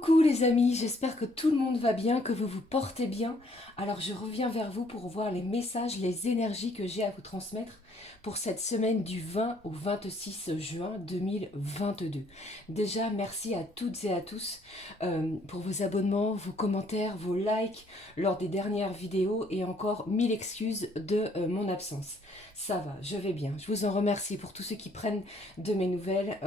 Coucou les amis, j'espère que tout le monde va bien, que vous vous portez bien. Alors je reviens vers vous pour voir les messages, les énergies que j'ai à vous transmettre pour cette semaine du 20 au 26 juin 2022. Déjà, merci à toutes et à tous pour vos abonnements, vos commentaires, vos likes lors des dernières vidéos et encore mille excuses de mon absence. Ça va, je vais bien. Je vous en remercie pour tous ceux qui prennent de mes nouvelles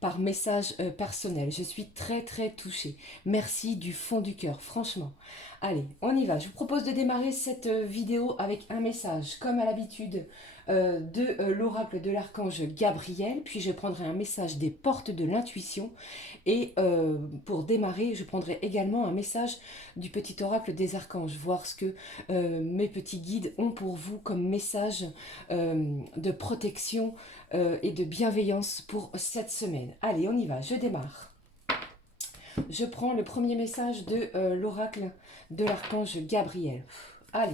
par message personnel. Je suis très touchée. Merci du fond du cœur, franchement. Allez, on y va. Je vous propose de démarrer cette vidéo avec un message, comme à l'habitude, de l'oracle de l'archange Gabriel. Puis je prendrai un message des portes de l'intuition. Et pour démarrer, je prendrai également un message du petit oracle des archanges, voir ce que mes petits guides ont pour vous comme message de protection et de bienveillance pour cette semaine. Allez, on y va, je démarre. Je prends le premier message de l'oracle de l'archange Gabriel. Allez.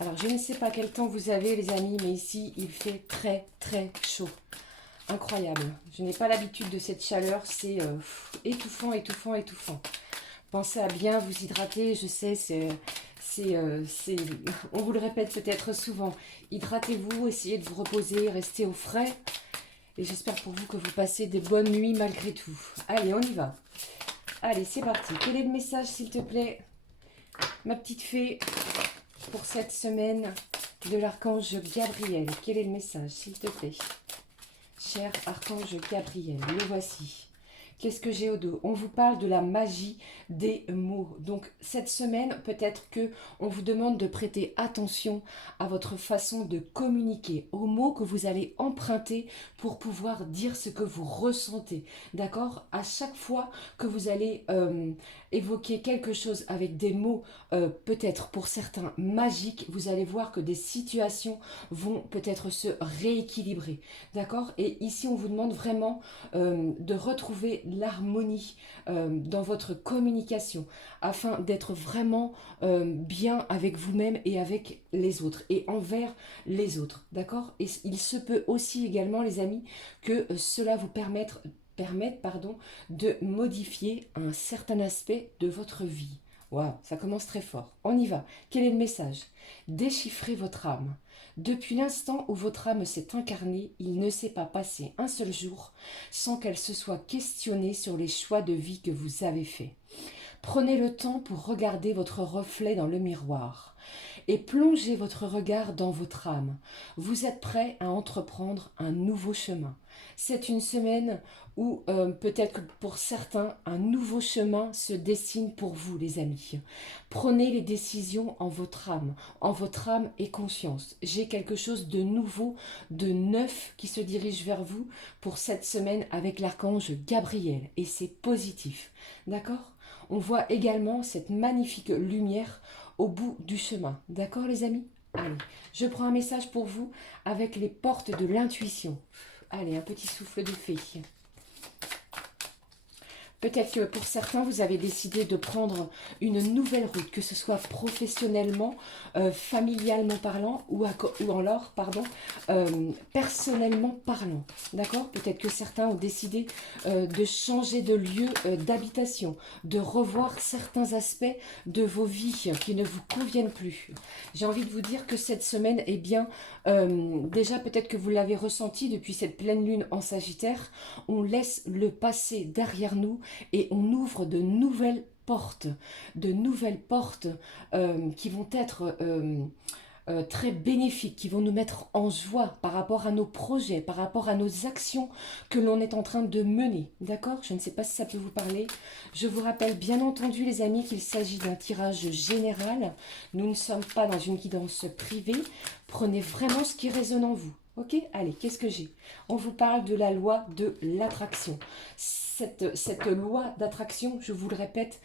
Alors, je ne sais pas quel temps vous avez, les amis, mais ici, il fait très chaud. Incroyable. Je n'ai pas l'habitude de cette chaleur. C'est étouffant. Pensez à bien vous hydrater. Je sais, on vous le répète peut-être souvent. Hydratez-vous, essayez de vous reposer, restez au frais. Et j'espère pour vous que vous passez des bonnes nuits malgré tout. Allez, on y va. Allez, c'est parti. Quel est le message, s'il te plaît, ma petite fée, pour cette semaine de l'archange Gabriel? Quel est le message, s'il te plaît? Cher archange Gabriel, le voici. Qu'est-ce que j'ai au dos? On vous parle de la magie des mots. Donc cette semaine, peut-être que on vous demande de prêter attention à votre façon de communiquer, aux mots que vous allez emprunter pour pouvoir dire ce que vous ressentez. D'accord? À chaque fois que vous allez évoquer quelque chose avec des mots peut-être pour certains magiques, vous allez voir que des situations vont peut-être se rééquilibrer. D'accord? Et ici, on vous demande vraiment de retrouver l'harmonie dans votre communication afin d'être vraiment bien avec vous-même et avec les autres et envers les autres. D'accord? Et il se peut aussi également, les amis, que cela vous permette de modifier un certain aspect de votre vie. Waouh, ça commence très fort. On y va. Quel est le message? Déchiffrez votre âme. Depuis l'instant où votre âme s'est incarnée, il ne s'est pas passé un seul jour sans qu'elle se soit questionnée sur les choix de vie que vous avez faits. Prenez le temps pour regarder votre reflet dans le miroir et plongez votre regard dans votre âme. Vous êtes prêt à entreprendre un nouveau chemin. C'est une semaine où peut-être que pour certains, un nouveau chemin se dessine pour vous, les amis. Prenez les décisions en votre âme et conscience. J'ai quelque chose de nouveau, de neuf qui se dirige vers vous pour cette semaine avec l'archange Gabriel et c'est positif. D'accord? On voit également cette magnifique lumière au bout du chemin. D'accord, les amis? Allez, je prends un message pour vous avec les portes de l'intuition. Allez, un petit souffle de fée. Peut-être que pour certains, vous avez décidé de prendre une nouvelle route, que ce soit professionnellement, familialement parlant ou alors, personnellement parlant. D'accord? Peut-être que certains ont décidé de changer de lieu d'habitation, de revoir certains aspects de vos vies qui ne vous conviennent plus. J'ai envie de vous dire que cette semaine, eh bien, déjà peut-être que vous l'avez ressenti depuis cette pleine lune en Sagittaire, on laisse le passé derrière nous et on ouvre de nouvelles portes qui vont être très bénéfiques, qui vont nous mettre en joie par rapport à nos projets, par rapport à nos actions que l'on est en train de mener. D'accord? Je ne sais pas si ça peut vous parler. Je vous rappelle bien entendu, les amis, qu'il s'agit d'un tirage général. Nous ne sommes pas dans une guidance privée. Prenez vraiment ce qui résonne en vous. Ok? Allez, qu'est-ce que j'ai? On vous parle de la loi de l'attraction. Cette loi d'attraction, je vous le répète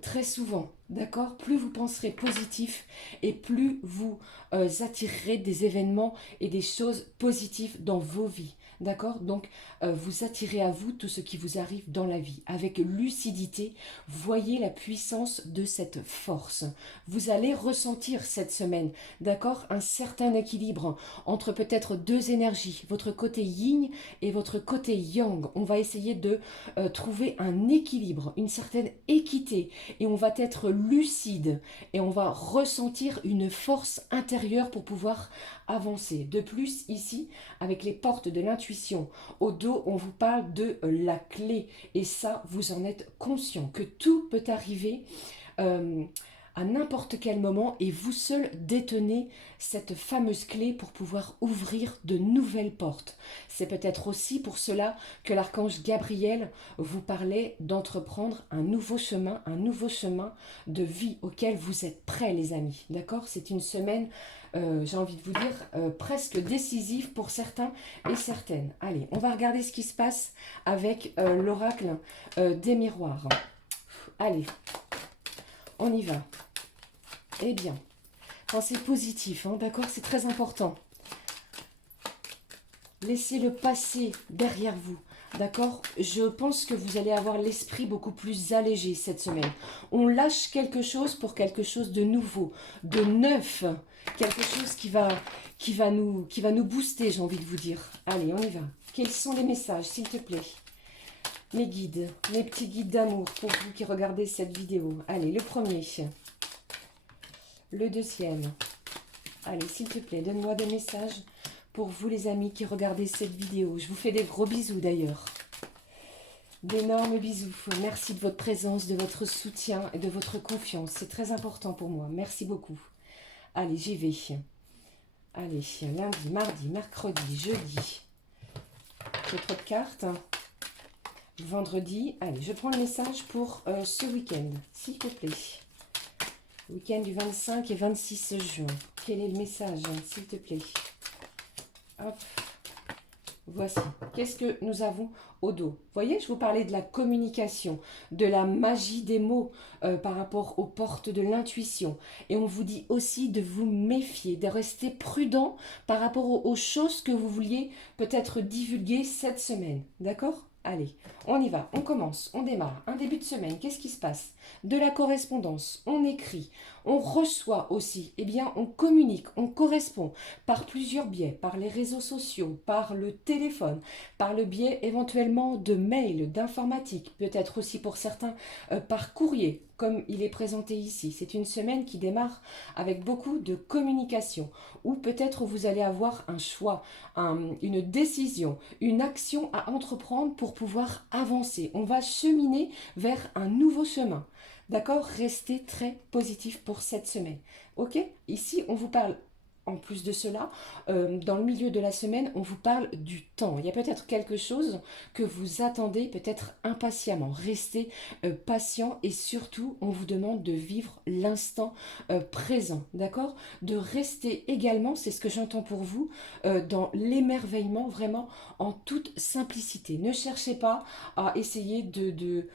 très souvent, d'accord? Plus vous penserez positif et plus vous attirerez des événements et des choses positives dans vos vies. D'accord? Donc, vous attirez à vous tout ce qui vous arrive dans la vie. Avec lucidité, voyez la puissance de cette force. Vous allez ressentir cette semaine, d'accord? Un certain équilibre entre peut-être deux énergies, votre côté yin et votre côté yang. On va essayer de trouver un équilibre, une certaine équité, et on va être lucide et on va ressentir une force intérieure pour pouvoir avancer. De plus, ici, avec les portes de l'intuition au dos, on vous parle de la clé, et ça, vous en êtes conscient, que tout peut arriver euh, à n'importe quel moment, et vous seul détenez cette fameuse clé pour pouvoir ouvrir de nouvelles portes. C'est peut-être aussi pour cela que l'archange Gabriel vous parlait d'entreprendre un nouveau chemin de vie auquel vous êtes prêts, les amis. D'accord? C'est une semaine, j'ai envie de vous dire, presque décisive pour certains et certaines. Allez, on va regarder ce qui se passe avec l'oracle des miroirs. Allez, on y va. Eh bien, pensez positif, hein, d'accord? C'est très important. Laissez le passé derrière vous, d'accord? Je pense que vous allez avoir l'esprit beaucoup plus allégé cette semaine. On lâche quelque chose pour quelque chose de nouveau, de neuf, quelque chose qui va nous booster, j'ai envie de vous dire. Allez, on y va. Quels sont les messages, s'il te plaît? Mes guides, mes petits guides d'amour pour vous qui regardez cette vidéo. Allez, le premier. Le deuxième. Allez, s'il te plaît, donne-moi des messages pour vous les amis qui regardez cette vidéo. Je vous fais des gros bisous d'ailleurs. D'énormes bisous. Merci de votre présence, de votre soutien et de votre confiance. C'est très important pour moi. Merci beaucoup. Allez, j'y vais. Allez, lundi, mardi, mercredi, jeudi. J'ai trop de cartes. Vendredi. Allez, je prends le message pour ce week-end, s'il te plaît. Week-end du 25 et 26 juin. Quel est le message, s'il te plaît? Hop. Voici. Qu'est-ce que nous avons au dos? Vous voyez, je vous parlais de la communication, de la magie des mots par rapport aux portes de l'intuition. Et on vous dit aussi de vous méfier, de rester prudent par rapport aux choses que vous vouliez peut-être divulguer cette semaine. D'accord? Allez, on y va, on commence, on démarre. Un début de semaine, qu'est-ce qui se passe? De la correspondance, on écrit, on reçoit aussi, eh bien on communique, on correspond par plusieurs biais, par les réseaux sociaux, par le téléphone, par le biais éventuellement de mails, d'informatique, peut-être aussi pour certains par courrier, comme il est présenté ici. C'est une semaine qui démarre avec beaucoup de communication, ou peut-être vous allez avoir un choix, une décision, une action à entreprendre pour pouvoir avancer. On va cheminer vers un nouveau chemin. D'accord? Restez très positif pour cette semaine. Ok? Ici, on vous parle. En plus de cela, dans le milieu de la semaine, on vous parle du temps. Il y a peut-être quelque chose que vous attendez peut-être impatiemment. Restez patient et surtout, on vous demande de vivre l'instant présent, d'accord? De rester également, c'est ce que j'entends pour vous, dans l'émerveillement, vraiment en toute simplicité. Ne cherchez pas à essayer de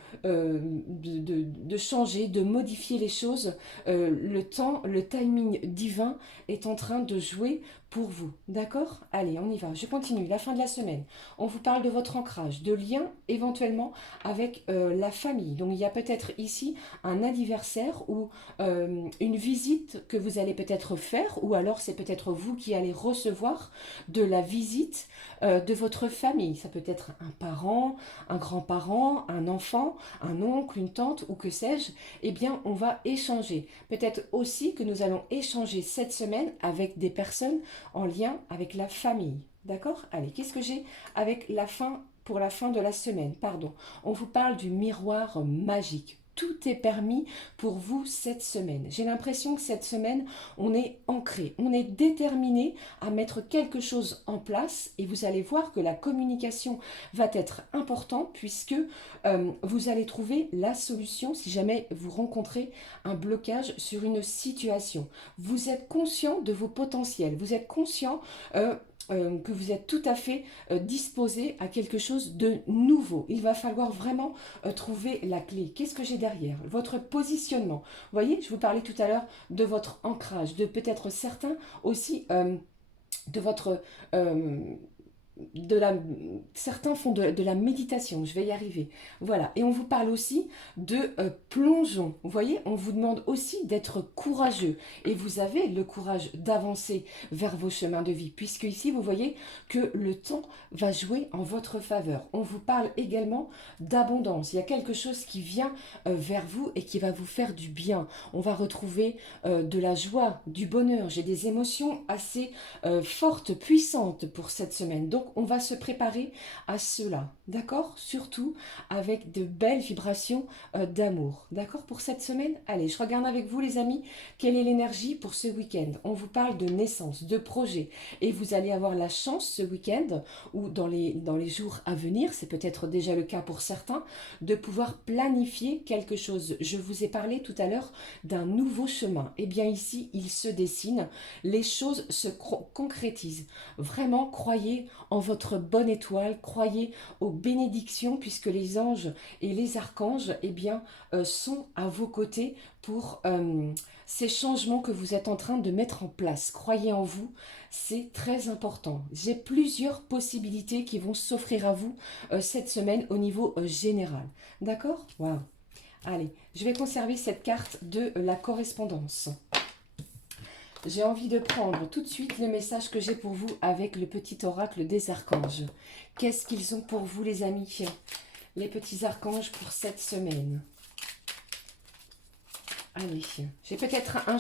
changer, de modifier les choses. Le temps, le timing divin est en train de jouer pour vous. D'accord? Allez, on y va. Je continue. La fin de la semaine. On vous parle de votre ancrage, de lien éventuellement avec la famille. Donc, il y a peut-être ici un anniversaire ou une visite que vous allez peut-être faire, ou alors c'est peut-être vous qui allez recevoir de la visite de votre famille. Ça peut être un parent, un grand-parent, un enfant, un oncle, une tante ou que sais-je. Eh bien, on va échanger. Peut-être aussi que nous allons échanger cette semaine avec des personnes en lien avec la famille. D'accord? Allez, qu'est-ce que j'ai avec la fin, pour la fin de la semaine? Pardon. On vous parle du miroir magique. Tout est permis pour vous cette semaine. J'ai l'impression que cette semaine, on est ancré, on est déterminé à mettre quelque chose en place et vous allez voir que la communication va être importante puisque vous allez trouver la solution si jamais vous rencontrez un blocage sur une situation. Vous êtes conscient de vos potentiels, vous êtes conscient que vous êtes tout à fait disposé à quelque chose de nouveau. Il va falloir vraiment trouver la clé. Qu'est-ce que j'ai derrière? Votre positionnement. Vous voyez, je vous parlais tout à l'heure de votre ancrage, de peut-être certains aussi de votre certains font de la méditation, je vais y arriver. Voilà, et on vous parle aussi de plongeon. Vous voyez, on vous demande aussi d'être courageux. Et vous avez le courage d'avancer vers vos chemins de vie, puisque ici, vous voyez que le temps va jouer en votre faveur. On vous parle également d'abondance. Il y a quelque chose qui vient vers vous et qui va vous faire du bien. On va retrouver de la joie, du bonheur. J'ai des émotions assez fortes, puissantes pour cette semaine. Donc, on va se préparer à cela, d'accord? Surtout avec de belles vibrations d'amour, d'accord? Pour cette semaine, allez, je regarde avec vous les amis, quelle est l'énergie pour ce week-end? On vous parle de naissance, de projet, et vous allez avoir la chance ce week-end, ou dans les jours à venir, c'est peut-être déjà le cas pour certains, de pouvoir planifier quelque chose. Je vous ai parlé tout à l'heure d'un nouveau chemin. Et bien ici, il se dessine, les choses se concrétisent. Vraiment, croyez en votre bonne étoile, croyez aux bénédictions puisque les anges et les archanges eh bien, sont à vos côtés pour ces changements que vous êtes en train de mettre en place. Croyez en vous, c'est très important. J'ai plusieurs possibilités qui vont s'offrir à vous cette semaine au niveau général. D'accord? Waouh! Allez, je vais conserver cette carte de la correspondance. J'ai envie de prendre tout de suite le message que j'ai pour vous avec le petit oracle des archanges. Qu'est-ce qu'ils ont pour vous les amis? Les petits archanges pour cette semaine. Allez, j'ai peut-être un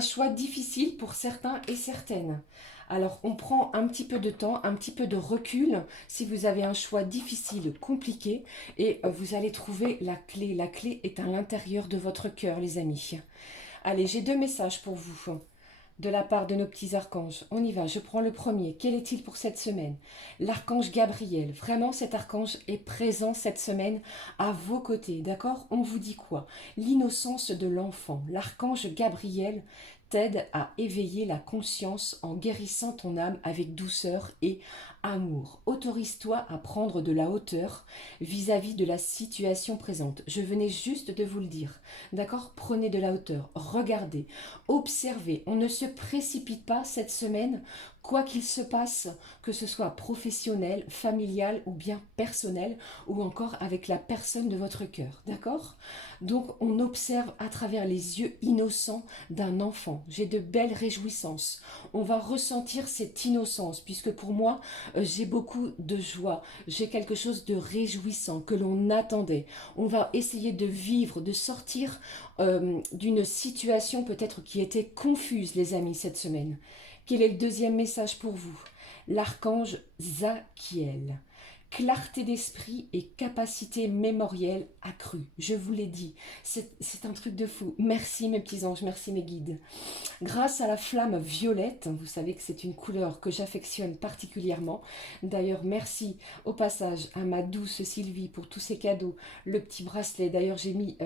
choix difficile pour certains et certaines. Alors, on prend un petit peu de temps, un petit peu de recul si vous avez un choix difficile, compliqué, et vous allez trouver la clé. La clé est à l'intérieur de votre cœur, les amis. Allez, j'ai deux messages pour vous de la part de nos petits archanges. On y va, je prends le premier. Quel est-il pour cette semaine? L'archange Gabriel. Vraiment, cet archange est présent cette semaine à vos côtés, d'accord? On vous dit quoi? L'innocence de l'enfant. L'archange Gabriel t'aide à éveiller la conscience en guérissant ton âme avec douceur et amour. Autorise-toi à prendre de la hauteur vis-à-vis de la situation présente. Je venais juste de vous le dire, d'accord? Prenez de la hauteur, regardez, observez. On ne se précipite pas cette semaine, quoi qu'il se passe, que ce soit professionnel, familial ou bien personnel, ou encore avec la personne de votre cœur, d'accord? Donc on observe à travers les yeux innocents d'un enfant. J'ai de belles réjouissances. On va ressentir cette innocence, puisque pour moi, j'ai beaucoup de joie. J'ai quelque chose de réjouissant que l'on attendait. On va essayer de vivre, de sortir d'une situation peut-être qui était confuse, les amis, cette semaine. Quel est le deuxième message pour vous? L'archange Zachiel. Clarté d'esprit et capacité mémorielle accrue. Je vous l'ai dit, c'est un truc de fou. Merci mes petits anges, merci mes guides. Grâce à la flamme violette, vous savez que c'est une couleur que j'affectionne particulièrement. D'ailleurs, merci au passage à ma douce Sylvie pour tous ces cadeaux. Le petit bracelet, d'ailleurs j'ai mis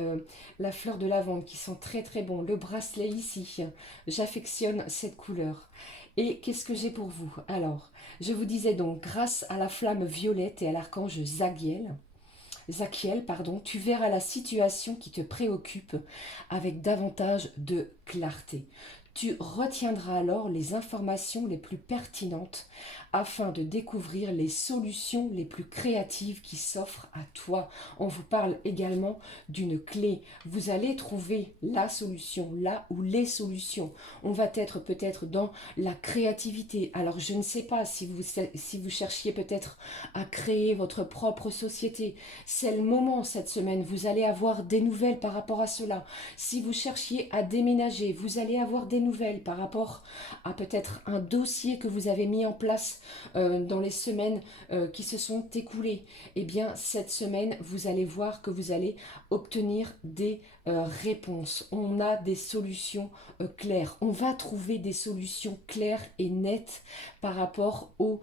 la fleur de lavande qui sent très très bon. Le bracelet ici, j'affectionne cette couleur. Et qu'est-ce que j'ai pour vous? Alors, je vous disais donc, grâce à la flamme violette et à l'archange Zachiel, pardon, tu verras la situation qui te préoccupe avec davantage de clarté. Tu retiendras alors les informations les plus pertinentes afin de découvrir les solutions les plus créatives qui s'offrent à toi. On vous parle également d'une clé. Vous allez trouver la solution, là ou les solutions. On va être peut-être dans la créativité. Alors je ne sais pas si vous cherchiez peut-être à créer votre propre société. C'est le moment cette semaine. Vous allez avoir des nouvelles par rapport à cela. Si vous cherchiez à déménager, vous allez avoir des nouvelles par rapport à peut-être un dossier que vous avez mis en place dans les semaines qui se sont écoulées. Eh bien, cette semaine, vous allez voir que vous allez obtenir des réponses. On a des solutions claires. On va trouver des solutions claires et nettes par rapport au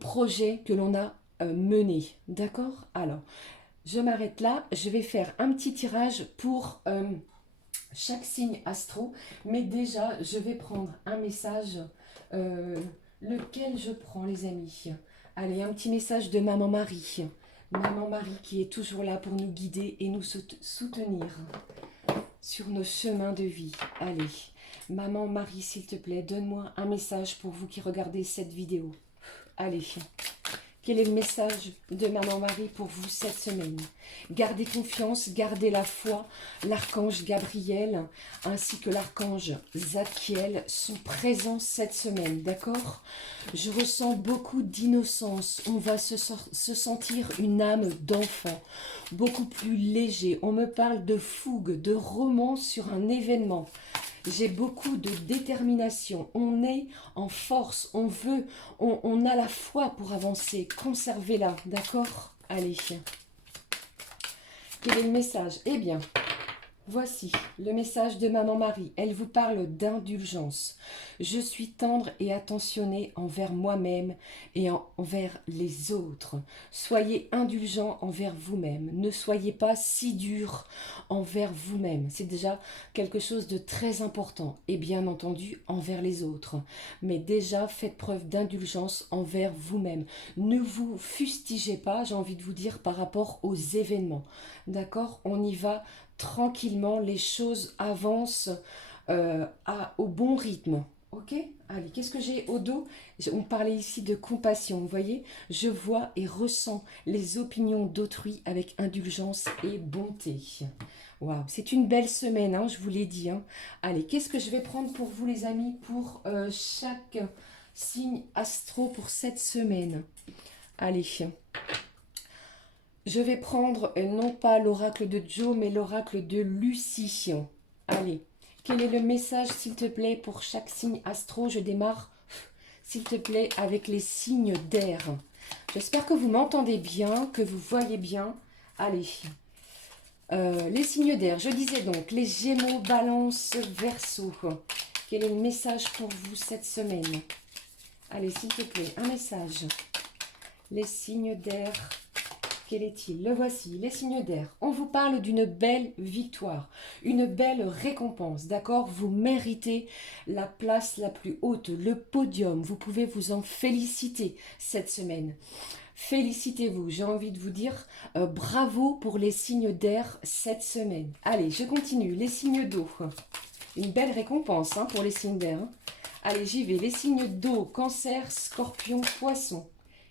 projet que l'on a mené. D'accord? Alors, je m'arrête là. Je vais faire un petit tirage pour chaque signe astro. Mais déjà, je vais prendre un message. Lequel je prends, les amis? Allez, un petit message de Maman Marie. Maman Marie qui est toujours là pour nous guider et nous soutenir sur nos chemins de vie. Allez, Maman Marie, s'il te plaît, donne-moi un message pour vous qui regardez cette vidéo. Allez. Quel est le message de Maman Marie pour vous cette semaine? Gardez confiance, gardez la foi. L'archange Gabriel ainsi que l'archange Zadkiel sont présents cette semaine, d'accord? Je ressens beaucoup d'innocence. On va se sentir une âme d'enfant, beaucoup plus léger. On me parle de fougue, de romance sur un événement. J'ai beaucoup de détermination. On est en force. On veut, on a la foi pour avancer. Conservez-la, d'accord? Allez. Quel est le message? Eh bien, voici le message de Maman Marie. Elle vous parle d'indulgence. Je suis tendre et attentionnée envers moi-même et envers les autres. Soyez indulgents envers vous-même. Ne soyez pas si dur envers vous-même. C'est déjà quelque chose de très important. Et bien entendu, envers les autres. Mais déjà, faites preuve d'indulgence envers vous-même. Ne vous fustigez pas, j'ai envie de vous dire, par rapport aux événements. D'accord? On y va tranquillement, les choses avancent au bon rythme. Ok? Allez, qu'est-ce que j'ai au dos? On parlait ici de compassion, vous voyez? Je vois et ressens les opinions d'autrui avec indulgence et bonté. Waouh, c'est une belle semaine, hein, je vous l'ai dit. Hein. Allez, qu'est-ce que je vais prendre pour vous les amis, pour chaque signe astro pour cette semaine? Allez. Je vais prendre non pas l'oracle de Joe, mais l'oracle de Lucie. Allez, quel est le message, s'il te plaît, pour chaque signe astro? Je démarre, s'il te plaît, avec les signes d'air. J'espère que vous m'entendez bien, que vous voyez bien. Allez, les signes d'air. Je disais donc, les Gémeaux, Balance, Verseau. Quel est le message pour vous cette semaine? Allez, s'il te plaît, un message. Les signes d'air. Quel est-il? Le voici, les signes d'air. On vous parle d'une belle victoire, une belle récompense, d'accord? Vous méritez la place la plus haute, le podium. Vous pouvez vous en féliciter cette semaine. Félicitez-vous, j'ai envie de vous dire bravo pour les signes d'air cette semaine. Allez, je continue, les signes d'eau. Une belle récompense hein, pour les signes d'air. Hein. Allez, j'y vais, les signes d'eau, Cancer, Scorpion, Poisson.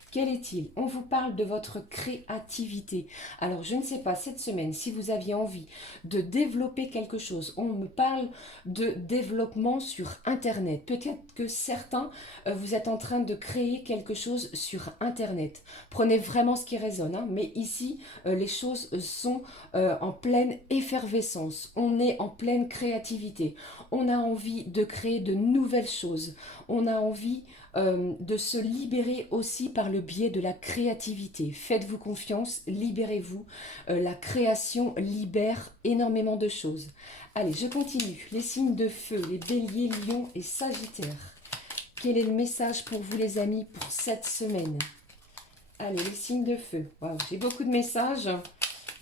Quel est-il? On vous parle de votre créativité. Alors, je ne sais pas, cette semaine, si vous aviez envie de développer quelque chose, on me parle de développement sur Internet. Peut-être que certains, vous êtes en train de créer quelque chose sur Internet. Prenez vraiment ce qui résonne. Hein, mais ici, les choses sont en pleine effervescence. On est en pleine créativité. On a envie de créer de nouvelles choses. On a envie de se libérer aussi par le biais de la créativité. Faites-vous confiance, libérez-vous. La création libère énormément de choses. Allez, je continue. Les signes de feu, les béliers, lions et sagittaires. Quel est le message pour vous les amis pour cette semaine? Allez, les signes de feu. Wow, j'ai beaucoup de messages.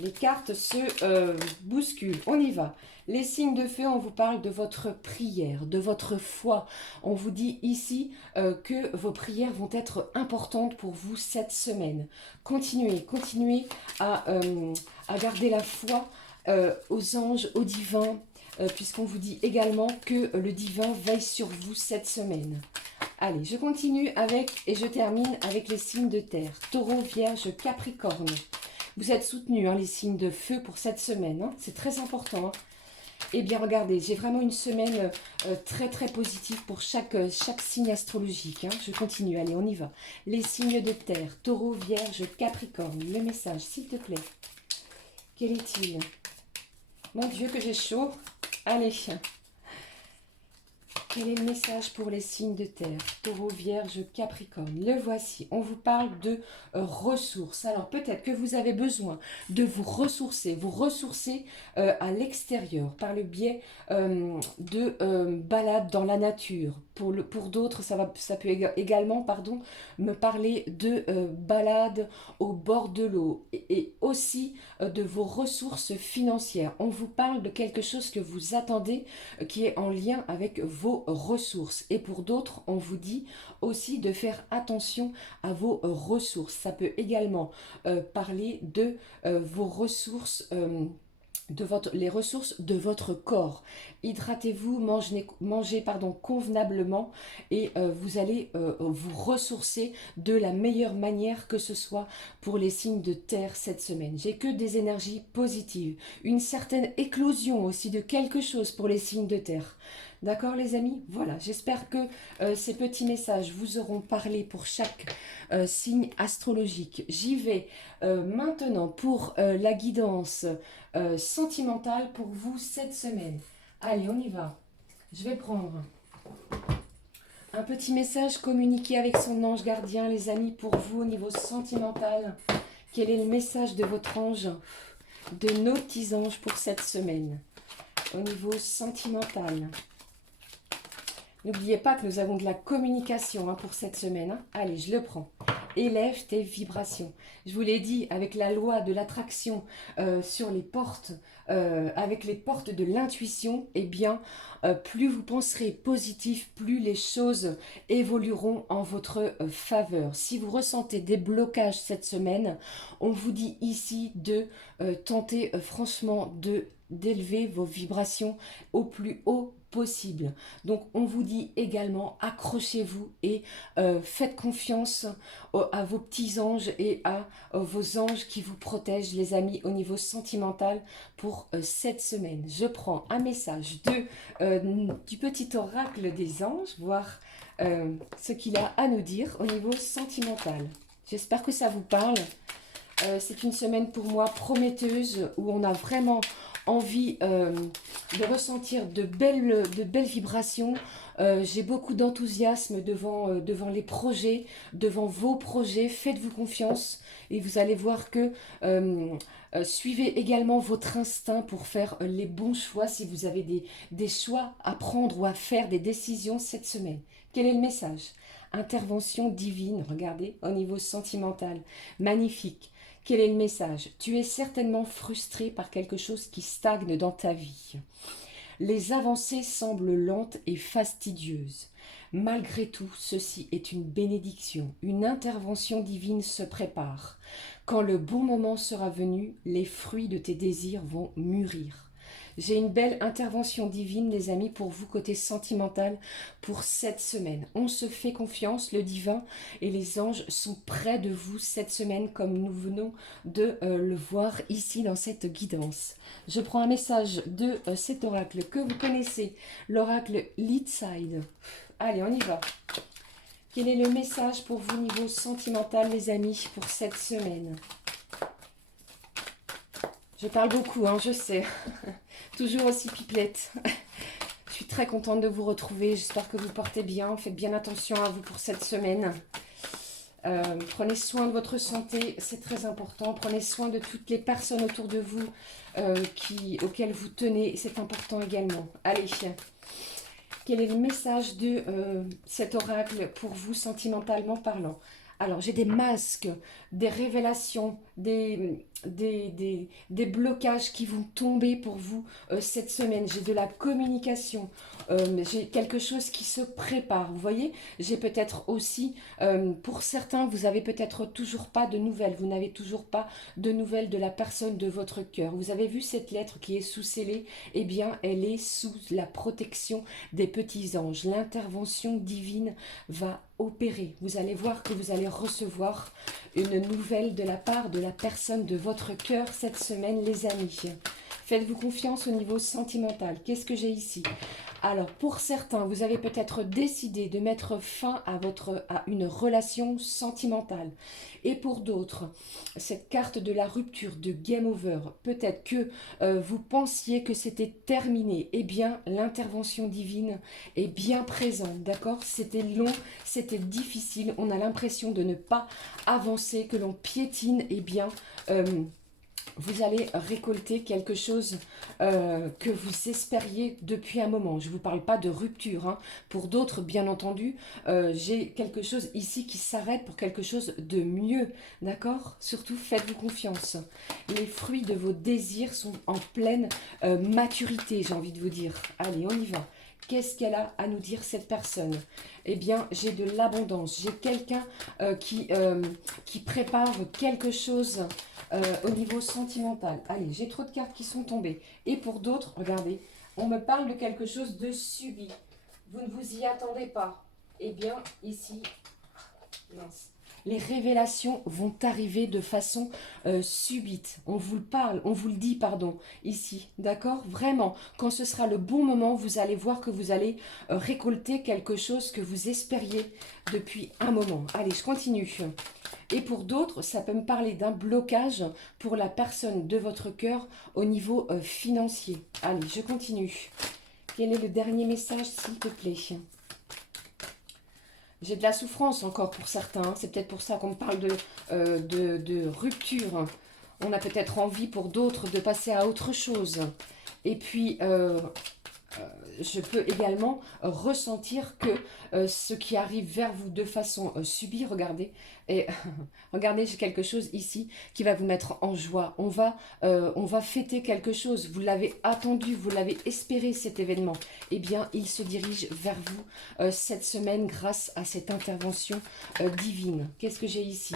Les cartes se bousculent. On y va. Les signes de feu, on vous parle de votre prière, de votre foi. On vous dit ici que vos prières vont être importantes pour vous cette semaine. Continuez à garder la foi aux anges, au divin, puisqu'on vous dit également que le divin veille sur vous cette semaine. Allez, je continue avec et je termine avec les signes de terre. Taureau, Vierge, Capricorne. Vous êtes soutenus, hein, les signes de feu pour cette semaine. Hein, c'est très important. Hein. Eh bien, regardez, j'ai vraiment une semaine très, très positive pour chaque signe astrologique. Hein. Je continue, allez, on y va. Les signes de terre, Taureau, Vierge, Capricorne. Le message, s'il te plaît. Quel est-il? Mon Dieu, que j'ai chaud. Allez. Quel est le message pour les signes de terre? Taureau, Vierge, Capricorne. Le voici. On vous parle de ressources. Alors peut-être que vous avez besoin de vous ressourcer à l'extérieur par le biais de balades dans la nature. Pour d'autres, ça peut également me parler de balades au bord de l'eau et aussi de vos ressources financières. On vous parle de quelque chose que vous attendez qui est en lien avec vos ressources. Et pour d'autres, on vous dit aussi de faire attention à vos ressources. Ça peut également parler de vos ressources les ressources de votre corps. Hydratez-vous, mangez convenablement et vous allez vous ressourcer de la meilleure manière, que ce soit pour les signes de terre cette semaine. J'ai que des énergies positives, une certaine éclosion aussi de quelque chose pour les signes de terre. D'accord les amis? Voilà, j'espère que ces petits messages vous auront parlé pour chaque signe astrologique. J'y vais maintenant pour la guidance sentimentale pour vous cette semaine. Allez, on y va. Je vais prendre un petit message communiqué avec son ange gardien, les amis, pour vous au niveau sentimental. Quel est le message de votre ange, de nos petits anges pour cette semaine, au niveau sentimental? N'oubliez pas que nous avons de la communication pour cette semaine. Allez, je le prends. Élève tes vibrations. Je vous l'ai dit, avec la loi de l'attraction sur les portes, avec les portes de l'intuition, eh bien, plus vous penserez positif, plus les choses évolueront en votre faveur. Si vous ressentez des blocages cette semaine, on vous dit ici de tenter franchement d'élever vos vibrations au plus haut possible. Donc on vous dit également, accrochez-vous et faites confiance à vos petits anges et à vos anges qui vous protègent, les amis, au niveau sentimental pour cette semaine. Je prends un message du petit oracle des anges, voir ce qu'il a à nous dire au niveau sentimental. J'espère que ça vous parle. C'est une semaine pour moi prometteuse où on a vraiment envie de ressentir de belles vibrations. J'ai beaucoup d'enthousiasme devant les projets, devant vos projets. Faites-vous confiance et vous allez voir que suivez également votre instinct pour faire les bons choix si vous avez des choix à prendre ou à faire, des décisions cette semaine. Quel est le message? Intervention divine, regardez, au niveau sentimental. Magnifique. Quel est le message? Tu es certainement frustré par quelque chose qui stagne dans ta vie. Les avancées semblent lentes et fastidieuses. Malgré tout, ceci est une bénédiction. Une intervention divine se prépare. Quand le bon moment sera venu, les fruits de tes désirs vont mûrir. J'ai une belle intervention divine, les amis, pour vous, côté sentimental, pour cette semaine. On se fait confiance, le divin et les anges sont près de vous cette semaine, comme nous venons de le voir ici dans cette guidance. Je prends un message de cet oracle que vous connaissez, l'oracle Leadside. Allez, on y va. Quel est le message pour vous, niveau sentimental, les amis, pour cette semaine? Je parle beaucoup, je sais. Toujours aussi pipelette. Je suis très contente de vous retrouver. J'espère que vous portez bien. Faites bien attention à vous pour cette semaine. Prenez soin de votre santé, c'est très important. Prenez soin de toutes les personnes autour de vous auxquelles vous tenez. C'est important également. Allez, quel est le message de cet oracle pour vous, sentimentalement parlant? Alors, j'ai des masques, des révélations, des blocages qui vont tomber pour vous cette semaine. J'ai de la communication, j'ai quelque chose qui se prépare. Vous voyez, j'ai peut-être aussi, pour certains, vous n'avez peut-être toujours pas de nouvelles. Vous n'avez toujours pas de nouvelles de la personne de votre cœur. Vous avez vu cette lettre qui est sous scellée? Eh bien, elle est sous la protection des petits anges. L'intervention divine va opérer. Vous allez voir que vous allez recevoir une nouvelle de la part de la personne de votre cœur cette semaine, les amis. Faites-vous confiance au niveau sentimental. Qu'est-ce que j'ai ici? Alors, pour certains, vous avez peut-être décidé de mettre fin à une relation sentimentale. Et pour d'autres, cette carte de la rupture, de game over, peut-être que vous pensiez que c'était terminé. Eh bien, l'intervention divine est bien présente, d'accord? C'était long, c'était difficile. On a l'impression de ne pas avancer, que l'on piétine. Eh bien, vous allez récolter quelque chose que vous espériez depuis un moment. Je ne vous parle pas de rupture. Pour d'autres, bien entendu, j'ai quelque chose ici qui s'arrête pour quelque chose de mieux. D'accord? Surtout, faites-vous confiance. Les fruits de vos désirs sont en pleine maturité, j'ai envie de vous dire. Allez, on y va. Qu'est-ce qu'elle a à nous dire, cette personne? Eh bien, j'ai de l'abondance. J'ai quelqu'un qui prépare quelque chose au niveau sentimental. Allez, j'ai trop de cartes qui sont tombées. Et pour d'autres, regardez, on me parle de quelque chose de subi. Vous ne vous y attendez pas. Eh bien, ici, mince. Les révélations vont arriver de façon subite. On vous le parle, on vous le dit, pardon, ici, d'accord? Vraiment, quand ce sera le bon moment, vous allez voir que vous allez récolter quelque chose que vous espériez depuis un moment. Allez, je continue. Et pour d'autres, ça peut me parler d'un blocage pour la personne de votre cœur au niveau financier. Allez, je continue. Quel est le dernier message, s'il te plaît? J'ai de la souffrance encore pour certains. C'est peut-être pour ça qu'on me parle de rupture. On a peut-être envie pour d'autres de passer à autre chose. Et puis, je peux également ressentir que ce qui arrive vers vous de façon subie, regardez, et regardez, j'ai quelque chose ici qui va vous mettre en joie. On va fêter quelque chose. Vous l'avez attendu, vous l'avez espéré, cet événement. Eh bien, il se dirige vers vous cette semaine grâce à cette intervention divine. Qu'est-ce que j'ai ici ?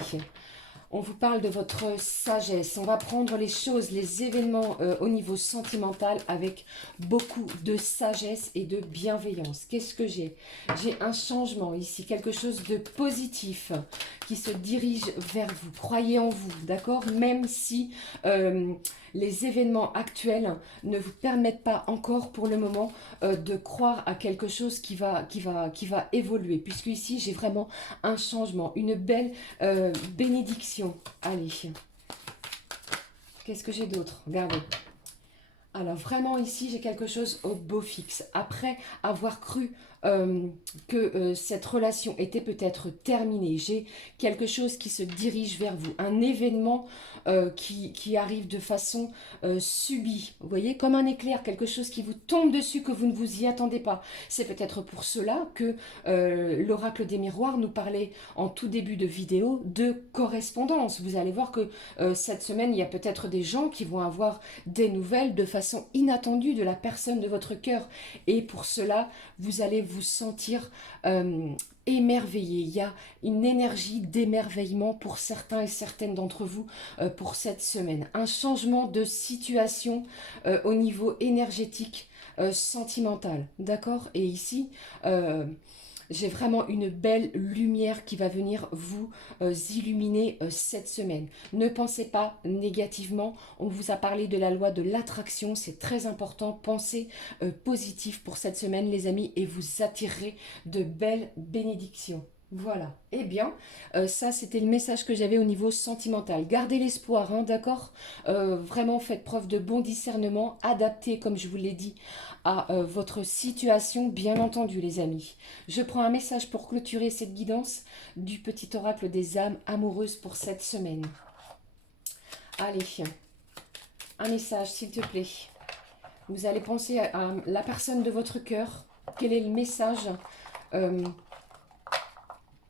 On vous parle de votre sagesse. On va prendre les choses, les événements au niveau sentimental avec beaucoup de sagesse et de bienveillance. Qu'est-ce que j'ai? J'ai un changement ici, quelque chose de positif qui se dirige vers vous. Croyez en vous, d'accord? Même si les événements actuels ne vous permettent pas encore pour le moment de croire à quelque chose qui va évoluer. Puisque ici, j'ai vraiment un changement, une belle bénédiction. Allez. Qu'est-ce que j'ai d'autre? Regardez. Alors vraiment ici, j'ai quelque chose au beau fixe. Après avoir cru que cette relation était peut-être terminée, j'ai quelque chose qui se dirige vers vous. Un événement qui arrive de façon subie. Vous voyez, comme un éclair, quelque chose qui vous tombe dessus que vous ne vous y attendez pas. C'est peut-être pour cela que l'oracle des miroirs nous parlait en tout début de vidéo de correspondance. Vous allez voir que cette semaine, il y a peut-être des gens qui vont avoir des nouvelles de façon inattendue de la personne de votre cœur. Et pour cela, vous allez vous sentir émerveillé. Il y a une énergie d'émerveillement pour certains et certaines d'entre vous pour cette semaine. Un changement de situation au niveau énergétique, sentimental. D'accord? Et ici, j'ai vraiment une belle lumière qui va venir vous illuminer cette semaine. Ne pensez pas négativement. On vous a parlé de la loi de l'attraction. C'est très important. Pensez positif pour cette semaine, les amis, et vous attirerez de belles bénédictions. Voilà. Eh bien, ça, c'était le message que j'avais au niveau sentimental. Gardez l'espoir, hein, d'accord? Vraiment, faites preuve de bon discernement. Adaptez, comme je vous l'ai dit, à votre situation, bien entendu, les amis. Je prends un message pour clôturer cette guidance du petit oracle des âmes amoureuses pour cette semaine. Allez, un message, s'il te plaît. Vous allez penser à la personne de votre cœur. Quel est le message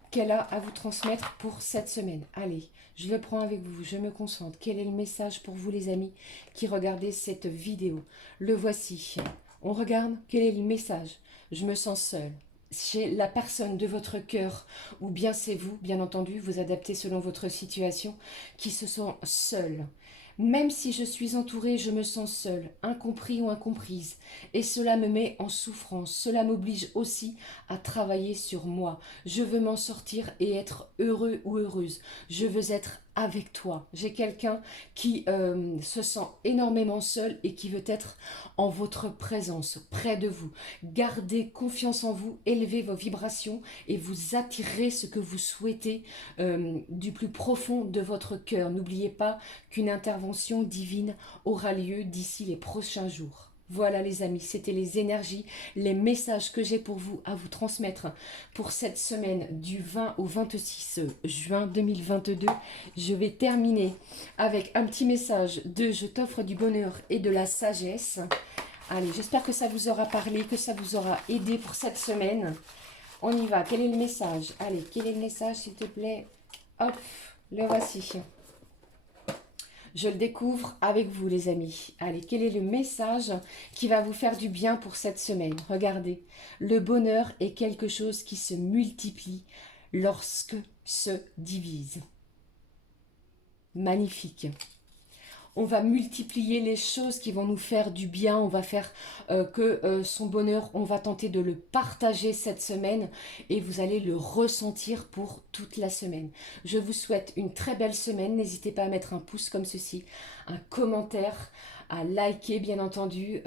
qu'elle a à vous transmettre pour cette semaine? Allez, je le prends avec vous, je me concentre. Quel est le message pour vous, les amis, qui regardez cette vidéo? Le voici. On regarde, quel est le message? Je me sens seule. Chez la personne de votre cœur, ou bien c'est vous, bien entendu, vous adaptez selon votre situation, qui se sent seul. Même si je suis entourée, je me sens seule, incompris ou incomprise. Et cela me met en souffrance. Cela m'oblige aussi à travailler sur moi. Je veux m'en sortir et être heureux ou heureuse. Je veux être avec toi. J'ai quelqu'un qui se sent énormément seul et qui veut être en votre présence, près de vous. Gardez confiance en vous, élevez vos vibrations et vous attirez ce que vous souhaitez du plus profond de votre cœur. N'oubliez pas qu'une intervention divine aura lieu d'ici les prochains jours. Voilà les amis, c'était les énergies, les messages que j'ai pour vous à vous transmettre pour cette semaine du 20 au 26 juin 2022. Je vais terminer avec un petit message de je t'offre du bonheur et de la sagesse. Allez, j'espère que ça vous aura parlé, que ça vous aura aidé pour cette semaine. On y va, quel est le message? Allez, quel est le message s'il te plaît? Hop, le voici. Je le découvre avec vous, les amis. Allez, quel est le message qui va vous faire du bien pour cette semaine? Regardez, le bonheur est quelque chose qui se multiplie lorsque se divise. Magnifique. On va multiplier les choses qui vont nous faire du bien, on va faire que son bonheur, on va tenter de le partager cette semaine et vous allez le ressentir pour toute la semaine. Je vous souhaite une très belle semaine, n'hésitez pas à mettre un pouce comme ceci, un commentaire, à liker bien entendu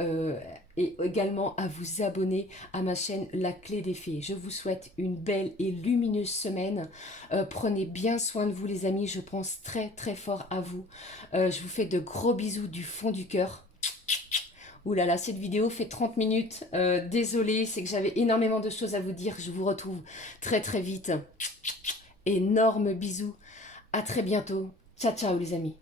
et également à vous abonner à ma chaîne La Clé des Fées. Je vous souhaite une belle et lumineuse semaine. Prenez bien soin de vous les amis, je pense très très fort à vous. Je vous fais de gros bisous du fond du cœur. Ouh là là, cette vidéo fait 30 minutes. Désolée, c'est que j'avais énormément de choses à vous dire. Je vous retrouve très très vite. Énorme bisous. À très bientôt. Ciao ciao les amis.